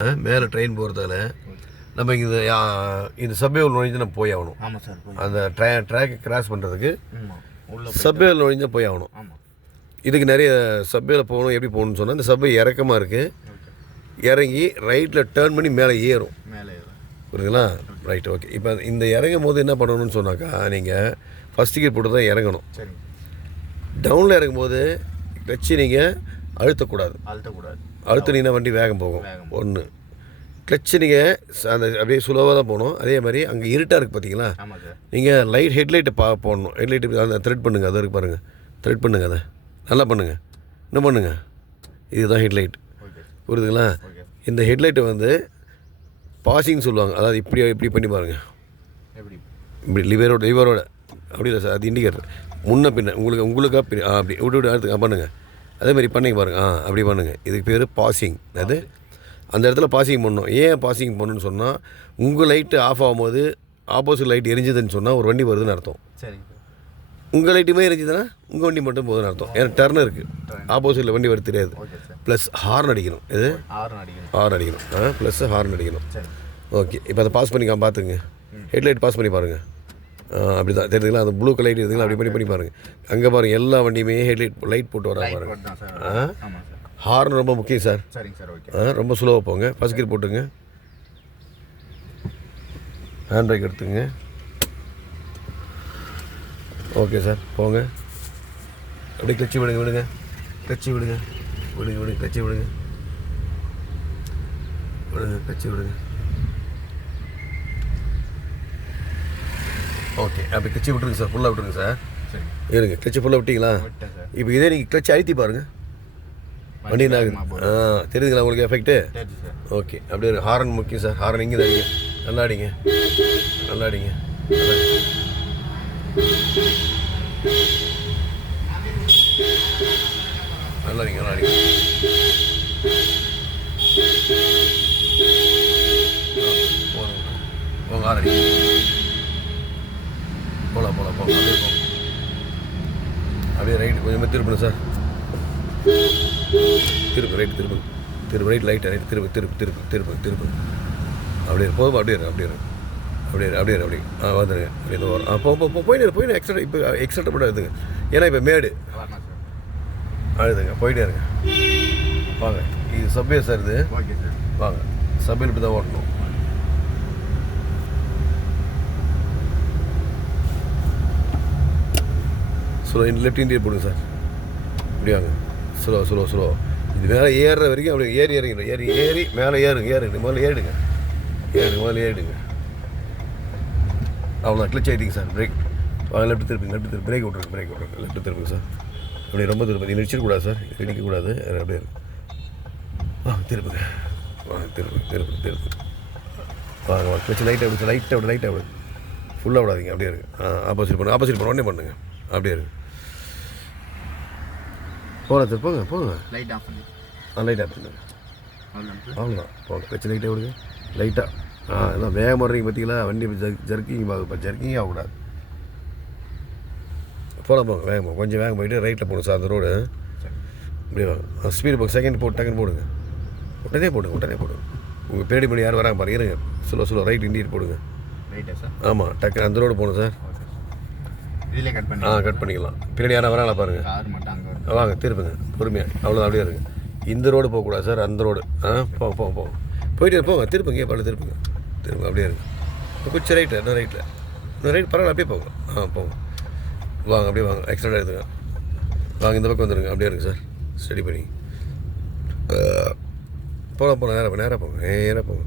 மேலே ட்ரெயின் போகிறதால நம்ம இந்த சப்வேவில் நுழைஞ்சு நம்ம போய் ஆகணும். ஆமாம் சார். அந்த ட்ராக்கை கிராஸ் பண்ணுறதுக்கு சப்வேவில் நுழைஞ்சு போய் ஆகணும். இதுக்கு நிறைய சப்வேவில் போகணும். எப்படி போகணும்னு சொன்னால் இந்த சப்வே இறக்கமாக இருக்குது. இறங்கி ரைட்டில் டேர்ன் பண்ணி மேலே ஏறும். புரியுதுங்களா? Right, okay. இப்போ இந்த இறங்கும் போது என்ன பண்ணணும்னு சொன்னாக்கா, நீங்கள் ஃபஸ்ட் டிக்கெட் போட்டு தான் இறங்கணும். டவுனில் இறங்கும்போது கிளச்சு நீங்கள் அழுத்தக்கூடாது. அழுத்தினீங்கன்னா வண்டி வேகம் போகும். ஒன்று கிளச்சு நீங்கள் அந்த அப்படியே சுலவாக தான் போகணும். அதே மாதிரி அங்கே இருட்டாக இருக்குது பார்த்தீங்களா, நீங்கள் ஹெட்லைட்டை போடணும். ஹெட்லைட்டு அந்த த்ரெட் பண்ணுங்கள். அதை இருக்குது பாருங்கள், த்ரெட் பண்ணுங்கள். அதை நல்லா பண்ணுங்கள். இன்னும் பண்ணுங்கள். இதுதான் ஹெட்லைட். புரியுதுங்களா? இந்த ஹெட்லைட்டை வந்து பாசிங்னு சொல்லுவாங்க. அதாவது இப்படி பண்ணி பாருங்கள். இப்படி லிவரோட அப்படி இல்லை சார், அது இண்டிகேட்டர். முன்ன பின்ன உங்களுக்காக அப்படி விட்டு அடுத்து பண்ணுங்கள். அதே மாதிரி பண்ணிங்க பாருங்கள். அப்படி பண்ணுங்கள். இதுக்கு பேர் பாசிங். அது அந்த இடத்துல பாசிங் பண்ணணும். ஏன் பாசிங் பண்ணணுன்னு சொன்னால், உங்கள் லைட்டு ஆஃப் ஆகும்போது ஆப்போசிட் லைட் எரிஞ்சுதுன்னு சொன்னால் ஒரு வண்டி வருதுன்னு அர்த்தம். உங்கள் லைட்டுமே எரிஞ்சுதுன்னா உங்கள் வண்டி மட்டும் போகுதுன்னு அர்த்தம். ஏன்னா டர்ன் இருக்குது, ஆப்போசிட்டில் வண்டி வருது தெரியாது. ப்ளஸ் ஹார்ன் அடிக்கணும். இது ஹார்ன் அடிக்கணும். ப்ளஸ் ஹார்ன் அடிக்கணும். ஓகே. இப்போ அதை பாஸ் பண்ணி பார்த்துங்க. ஹெட்லைட் பாஸ் பண்ணி பாருங்கள். அப்படி தான் தெரியுதுங்களா? அந்த ப்ளூ கலர் இருக்குதுங்களா, அப்படி பண்ணி பாருங்கள். அங்கே பாருங்கள், எல்லா வண்டியுமே லைட் போட்டு வரா பாருங்கள். ஹார்ன் ரொம்ப முக்கியம் சார். ரொம்ப ஸ்லோவாக போங்க. ஃபர்ஸ்ட் கியர் போட்டுங்க. ஹேண்ட் பிரேக் எடுத்துங்க. ஓகே சார், போங்க. அப்படியே கிளச்சி விடுங்க. கிளச்சி விடுங்க. கிளச்சி விடுங்க. கிளச்சி விடுங்க. ஓகே. அப்படி கிளச்சி விட்டுருங்க சார். ஃபுல்லாக விட்டுருங்க சார். இருங்க, கிளச்சி ஃபுல்லாக விட்டிங்களா? இப்போ இதே நீங்கள் கிளச்சி அழுத்தி பாருங்கள். வண்டி என்ன ஆகுது? தெரியுதுங்களா உங்களுக்கு எஃபெக்ட்டு? ஓகே. அப்படியே ஒரு ஹாரன் முக்கியம் சார். ஹாரன் இங்கே தான் அடிங்க. நல்லா அடிங்க. நல்லா அடிங்க. நல்லா அடிங்க. நல்லா அடிங்க. போங்க. ஹாரன் அடிங்க. போகலாம். அப்படியே போங்க. அப்படியே ரைட்டு கொஞ்சமாக திருப்பணும் சார். ரைட்டு திருப்பு. ரைட் லைட்டை ரைட் திருப்பு. அப்படியே போதும். அப்படியே வந்துடுங்க. அப்படியே வரும். போயிட்டு எக்ஸ்ட்ரா போடாதுங்க. ஏன்னா இப்போ மேடு அழுதுங்க. போயிட்டே இருங்க. வாங்க, இது சப்வே சார். இது வாங்க, சப்வேல இப்படி தான் ஓட்டணும். லெஃப்ட் இண்டியர் போடுங்க சார். இப்படி வாங்க. ஸ்லோ. இது மேலே ஏறுற வரைக்கும் அப்படி இறங்கிடும். ஏறி மேலே ஏறுங்க. முதல்ல ஏறிடுங்க. அவ்வளோதான். கிளச் ஆகிட்டிங்க சார். பிரேக் வாங்க. லெஃப்ட் திருப்பி பிரேக் விட்ருங்க. லெஃப்ட் திருப்புங்க சார். அப்படி ரொம்ப திருப்பி நீங்கள் இடிச்சிடக்கூடாது சார். இடிக்கக்கூடாது. அப்படியே வாங்க. திருப்புங்க. திருப்பு. வாங்க. கிளச் லைட்டாக விடு. ஃபுல்லாக விடாதீங்க. அப்படியே இருக்கு. ஆப்போசிட் பண்ண உடனே பண்ணுங்க. அப்படியே இருக்கு. போங்க. லைட் ஆஃப் பண்ணுங்க. அவ்வளோதான். போங்க. கிளச் லைட்டாக விடுங்க. லைட்டாக எல்லாம் வேகம் வர்றீங்க பார்த்தீங்களா? வண்டி ஜர்க்கிங் ஆகக்கூடாது. போங்க. வேகமாக கொஞ்சம் வேகம் போயிட்டு ரைட்டில் போகணும் சார். அந்த ரோடு இப்படி வாங்க. ஸ்பீடு போங்க. செகண்ட் டக்குன்னு போடுங்க. உடனே போடுங்க. உங்கள் பின்னாடி பண்ணி யாரும் வராங்க பாருங்க. இருங்க. ஸ்லோ ரைட் இண்டியேட் போடுங்க. ஆமாம், டக்குன்னு அந்த ரோடு போகணும் சார். கட் பண்ணிக்கலாம். பின்னாடி யாரும் வராங்களா பாருங்கள். வாங்க, திருப்புங்க பொறுமையாக. அவ்வளோதான். அப்படியே இருங்க. இந்த ரோடு போகக்கூடாது சார். அந்த ரோடு போங்க. போயிட்டு போங்க. திருப்புங்க. திருப்புங்க. அப்படியே இருங்க. கொஞ்சம் ரைட்டில் இன்னும் ரைட் பரவாயில்ல. அப்படியே போங்க. போங்க. வாங்க. அப்படியே வாங்க. எக்ஸ்ட்ரா எடுத்துங்க. வாங்க. இந்த பக்கம் வந்துடுங்க. அப்படியே இருங்க சார். ஸ்டடி பண்ணி போகலாம். நேராக போங்க.